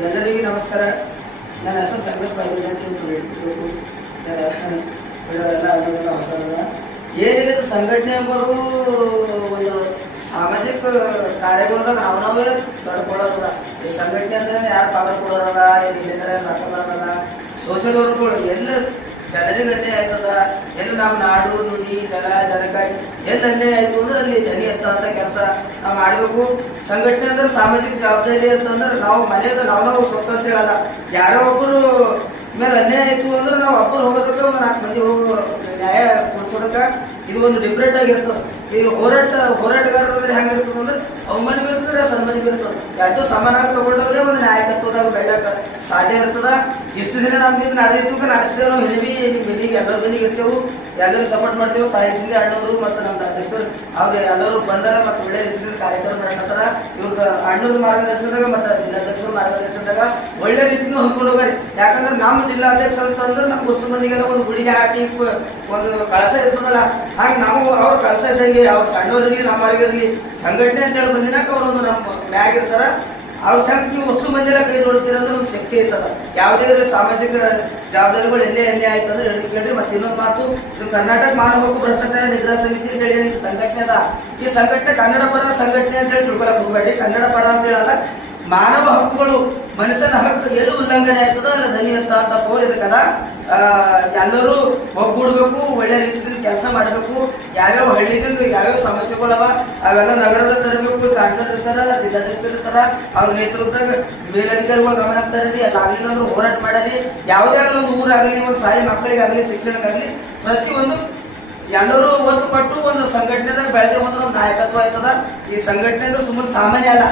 ಎಲ್ಲರಿಗೂ ನಮಸ್ಕಾರ. ನನ್ನ ಹೆಸರು ಸಂತೋಷ್ ಬಾಯಿಬಿಡಿ ಅಂತ ಹೇಳ್ತಿರ್ಬೇಕು. ಎಲ್ಲ ಹೊಸದಲ್ಲ. ಏನಿಲ್ಲ, ಸಂಘಟನೆ ಎಂಬುದು ಒಂದು ಸಾಮಾಜಿಕ ಕಾರ್ಯಗಳದಾಗ ನಾವೇ ತಡ್ಕೊಳ್ಳೋದಲ್ಲ. ಈ ಸಂಘಟನೆ ಅಂದ್ರೆ ಯಾರು ಪಗಾರ ಕೊಡೋದಲ್ಲ, ಏನು ಇಲ್ಲಿಂದ್ರೆ ರೊಕ್ಕ ಬರೋದಲ್ಲ. ಸೋಷಿಯಲ್ ವರ್ಕ್ಗಳು ಎಲ್ಲ ಜನರಿಗೆ ಅನ್ಯಾಯ ಆಯ್ತದ, ಎಲ್ಲ ನಾವು ನಾಡು ನುಡಿ ಜಲ ಜನಕಾಯಿ ಎಲ್ಲ ಅನ್ಯಾಯ ಆಯ್ತು ಅಂದ್ರೆ ಅಲ್ಲಿ ಧನಿ ಅಂತ ಕೆಲಸ ನಾವು ಮಾಡಬೇಕು. ಸಂಘಟನೆ ಅಂದ್ರೆ ಸಾಮಾಜಿಕ ಜವಾಬ್ದಾರಿ ಅಂತಂದ್ರೆ ನಾವು ಮನೆಯದ ನಾವು ಸ್ವತಂತ್ರ ಹೇಳಲ್ಲ. ಯಾರೋ ಒಬ್ಬರು ಮೇಲೆ ಅನ್ಯಾಯ ಆಯ್ತು ಅಂದ್ರೆ ನಾವು ಒಬ್ಬರು ಹೋಗೋದಕ್ಕೆ ಒಂದು 4 ಮಂದಿ ಹೋಗೋ ನ್ಯಾಯ ಕೊಡಿಸೋದಕ್ಕೆ ಇದು ಒಂದು ಡಿಫ್ರೆಂಟ್ ಆಗಿರ್ತದೆ. ಈ ಹೋರಾಟಗಾರರಲ್ಲಿ ಹೆಂಗಿರ್ತದೆ ಅಂದ್ರೆ ಅವಮಾನ ಬೀರ್ತದೆ, ಸನ್ಮಾನ ಬೀರ್ತದೆ. ಎರಡು ಸಮಾನಾಗಿ ತಗೊಂಡವ್ರೆ ಒಂದು ನಾಯಕತ್ವದಾಗ ಬೆಳ್ಳಕ ಸಾಧ್ಯ ಇರ್ತದ. ಇಷ್ಟು ದಿನ ನಮ್ದು ನಡೆದಿತ್ತು ನಡೆಸಿದೇವೆ. ನಾವು ಹಿರಿವಿ ಬೆನ್ನಿಗೆ ಎಲ್ಲರ ಬೆನ್ನಿಗೆ ಇರ್ತೇವೆ, ಎಲ್ಲರೂ ಸಪೋರ್ಟ್ ಮಾಡ್ತೇವೆ. ಸಾಯಿಸಿಂದ ಅಣ್ಣವರು ಮತ್ತು ನಮ್ಮ ಅಧ್ಯಕ್ಷರು ಅವ್ರು ಎಲ್ಲರೂ ಬಂದಾರ ಮತ್ತು ಒಳ್ಳೆ ರೀತಿಯಲ್ಲಿ ಕಾರ್ಯಕ್ರಮ ಮಾಡತ್ತಾರ. ಇವ್ರ ಅಣ್ಣವ್ರ ಮಾರ್ಗದರ್ಶನದಾಗ ಮತ್ತು ಜಿಲ್ಲಾಧ್ಯಕ್ಷರ ಮಾರ್ಗದರ್ಶನದಾಗ ಒಳ್ಳೆ ರೀತಿಯಿಂದ ಹೊಂದ್ಕೊಂಡು ಹೋಗಾರಿ. ಯಾಕಂದ್ರೆ ನಮ್ಮ ಜಿಲ್ಲಾಧ್ಯಕ್ಷ ಅಂತಂದ್ರೆ ನಮ್ಮ ಮುಸ್ಲಿಂ ಮಂದಿಗೆಲ್ಲ ಒಂದು ಗುಡಿಗೆ ಹಾಕಿ ಒಂದು ಕಳಸ ಇರ್ತದಲ್ಲ, ಹಾಗೆ ನಾವು ಅವ್ರ ಕಳಸ ಇದ್ದಂಗೆ ಅವ್ರ ಸಣ್ಣವರಿರ್ಲಿ ನಮ್ಮವರಿಗಿರ್ಲಿ ಸಂಘಟನೆ ಅಂತ ಹೇಳಿ ಬಂದಿನಾಕ ಅವ್ರೊಂದು ನಮ್ಮ ಮ್ಯಾಗ್ ಇರ್ತಾರ. ಅವ್ರ ಸಂಘ ನೀವು ವಸ್ತು ಮಂದಿರ ಕೈ ಜೋಡಿಸ್ತೀರಂದ್ರೆ ಒಂದು ಶಕ್ತಿ ಇರ್ತದ. ಯಾವುದೇ ಸಾಮಾಜಿಕ ಜವಾಬ್ದಾರಿಗಳು ಎಲ್ಲೇ ಆಯ್ತು ಅಂದ್ರೆ ಹೇಳಿ ಕೇಳ್ರಿ. ಮತ್ತೆ ಇನ್ನೊಂದು ಮಾತು, ಇದು ಕರ್ನಾಟಕ ಮಾನವ ಹಕ್ಕು ಭ್ರಷ್ಟಾಚಾರ ನಿಗ್ರಹ ಸಮಿತಿ ಅಂತ ಹೇಳಿ ಏನಿದೆ ಸಂಘಟನೆ ಅದ. ಈ ಸಂಘಟನೆ ಕನ್ನಡ ಪರ ಸಂಘಟನೆ ಅಂತ ಹೇಳಿ ತಿಳ್ಕೊಳಕ್ ಹೋಗ್ಬೇಡಿ. ಕನ್ನಡ ಪರ ಅಂತ ಹೇಳಲ್ಲ, ಮಾನವ ಹಕ್ಕುಗಳು ಮನುಷ್ಯನ ಹಕ್ಕು ಏನು ಉಲ್ಲಂಘನೆ ಆಯ್ತದ ಅಲ್ಲ ಧನಿ ಅಂತ ಪೋಲ್ ಇದಕ್ಕದ. ಎಲ್ಲರೂ ಒಗ್ಗೂಡ್ಬೇಕು, ಒಳ್ಳೆ ರೀತಿಯಿಂದ ಕೆಲಸ ಮಾಡಬೇಕು. ಯಾವ್ಯಾವ ಹಳ್ಳಿದಿಂದ ಯಾವ್ಯಾವ ಸಮಸ್ಯೆಗಳವ ಅವೆಲ್ಲ ನಗರದ ತರಬೇಕು. ಕಾಂಟ್ರಾಕ್ಟರ್ ಇರ್ತಾರ, ಜಿಲ್ಲಾಧ್ಯಕ್ಷರು ಇರ್ತಾರ, ಅವ್ರ ನೇತೃತ್ವದಾಗ ಮೇಲಧಿಕಾರಿಗಳು ಗಮನ ಹಾಕ್ತಾರ್ರಿ. ಎಲ್ಲ ಆಗ್ಲಿಲ್ಲ ಹೋರಾಟ ಮಾಡಲಿ. ಯಾವುದೇ ಆಗಲಿ ಒಂದು ಊರಾಗಲಿ, ಒಂದು ಶಾಲೆ ಮಕ್ಕಳಿಗಾಗಲಿ, ಶಿಕ್ಷಣಕ್ಕಾಗಲಿ ಪ್ರತಿಯೊಂದು ಎಲ್ಲರೂ ಒತ್ತು ಕೊಟ್ಟು ಒಂದು ಸಂಘಟನೆದಾಗ ಬೆಳೆದ ಒಂದು ನಾಯಕತ್ವ ಆಯ್ತದ. ಈ ಸಂಘಟನೆ ಅಂದ್ರೆ ಸುಮ್ಮನೆ ಸಾಮಾನ್ಯ ಅಲ್ಲ.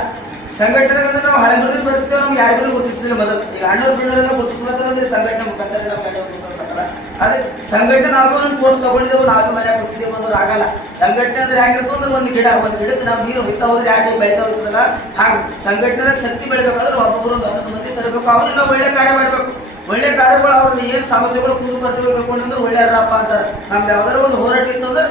ಸಂಘಟನೆ ಅಂದ್ರೆ ನಾವು ಹಳೆ ಬರೆದು ಬರ್ತೀವಿ, ನಮ್ಗೆ ಯಾರಿಗೂ ಗುರುತಿಸಿದ್ರೆ ಮೊದಲು ಈಗ ಅಣ್ಣವ್ರು ಬೀಳೋರೆಲ್ಲ ಗುರುತಿಸ್ಲತ್ತಂದ್ರೆ ಸಂಘಟನೆ ಮುಖಾಂತರ ನಾವು ಗುರುತಿಸ್ಕೊಳ್ತಾರ. ಅದೇ ಸಂಘಟನೆ ನಾವು ಒಂದು ಪೋಸ್ಟ್ ತಗೊಂಡಿದ್ದೇವೆ, ನಾವು ಮನೆ ಕೊಟ್ಟಿದ್ದೇವೆ ಅನ್ನೋದು ಆಗಲ್ಲ. ಸಂಘಟನೆ ಅಂದ್ರೆ ಹೇಗಿರ್ತದೆ ಅಂದ್ರೆ ಒಂದು ಗಿಡಕ್ಕೆ ನಾವು ನೀರು ಹೊಯ್ತಾ ಹೋದ್ರೆ ಯಾಕೆ ಬೆಳಿತಾ ಹೋಗ್ತದಲ್ಲ, ಹಾಗೆ ಸಂಘಟನೆದಾಗ ಶಕ್ತಿ ಬೆಳಿಬೇಕಾದ್ರೆ ಒಬ್ಬೊಬ್ಬರು ಒಂದು 10 ಮಂದಿ ತರಬೇಕು. ಅವ್ರಿಗೆ ನಾವು ಒಳ್ಳೆ ಕಾರ್ಯ ಮಾಡಬೇಕು. ಒಳ್ಳೆ ಕಾರ್ಯಗಳು ಅವ್ರದ್ದು ಏನು ಸಮಸ್ಯೆಗಳು ಕೂದು ಬರ್ತಿರ್ಬೇಕು ಅಂದ್ರೆ ಒಳ್ಳೆಯರಪ್ಪ ಅಂತಾರೆ. ನಮ್ದು ಯಾವ್ದಾದ್ರು ಒಂದು ಹೋರಾಟ ಇತ್ತಂದ್ರೆ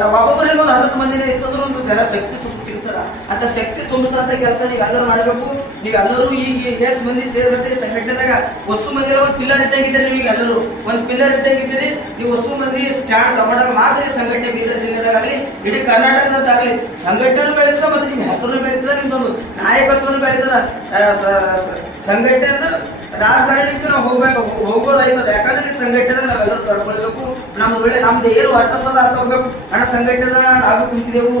ನಾವು ಒಬ್ಬೊಬ್ಬರಿಗೆ ಒಂದು 10 ಮಂದಿನೇ ಇತ್ತಂದ್ರೆ ಒಂದು ಜನ ಶಕ್ತಿ ಸಿಗ್ತದ. ಅಂತ ಶಕ್ತಿ ತುಂಬಿಸಂತ ಕೆಲಸ ನೀವೆಲ್ಲರೂ ಮಾಡಬೇಕು. ನೀವೆಲ್ಲರೂ ಈಗ ಎಷ್ಟು ಮಂದಿ ಸೇರ್ಬರ್ತೀರಿ ಸಂಘಟನೆದಾಗ ವಸ್ತು ಮಂದಿ ಒಂದು ಪಿಲ್ಲರ್ ಇದ್ದಾಗಿದ್ದೀರಿ. ನಿಮಗೆ ಎಲ್ಲರೂ ಒಂದು ಪಿಲ್ಲರ್ ಇದ್ದಾಗಿದ್ದೀರಿ. ನೀವು ವಸ್ತು ಮಂದಿ ಸ್ಟ್ಯಾಂಡ್ ತಗೊಂಡಾಗ ಮಾತ್ರ ಸಂಘಟನೆ ಬೀದರ್ ಜಿಲ್ಲೆದಾಗಲಿ ಇಡೀ ಕರ್ನಾಟಕದಾಗಲಿ ಸಂಘಟನೆ ಬೆಳೀತದ. ಮತ್ತು ನಿಮ್ಮ ಹೆಸರು ಬೆಳೀತದ, ನಿಮ್ಮೊಂದು ನಾಯಕತ್ವನು ಬೆಳೀತದ. ಸಂಘಟನೆ ಅಂದ್ರೆ ರಾಜಕಾರಣಕ್ಕೆ ನಾವು ಹೋಗೋದಾಯ್ತದ. ಯಾಕಂದ್ರೆ ಸಂಘಟನೆ ನಾವೆಲ್ಲರೂ ತಡ್ಕೊಳ್ಬೇಕು. ನಮ್ದು ಒಳ್ಳೆ ನಮ್ದು ಏನು ವರ್ಚಸ್ಸದ ಅರ್ಥ ಹೋಗ್ಬೇಕು. ಹಣ ಸಂಘಟನೆ ನಾವು ಕುಂತಿದೆವು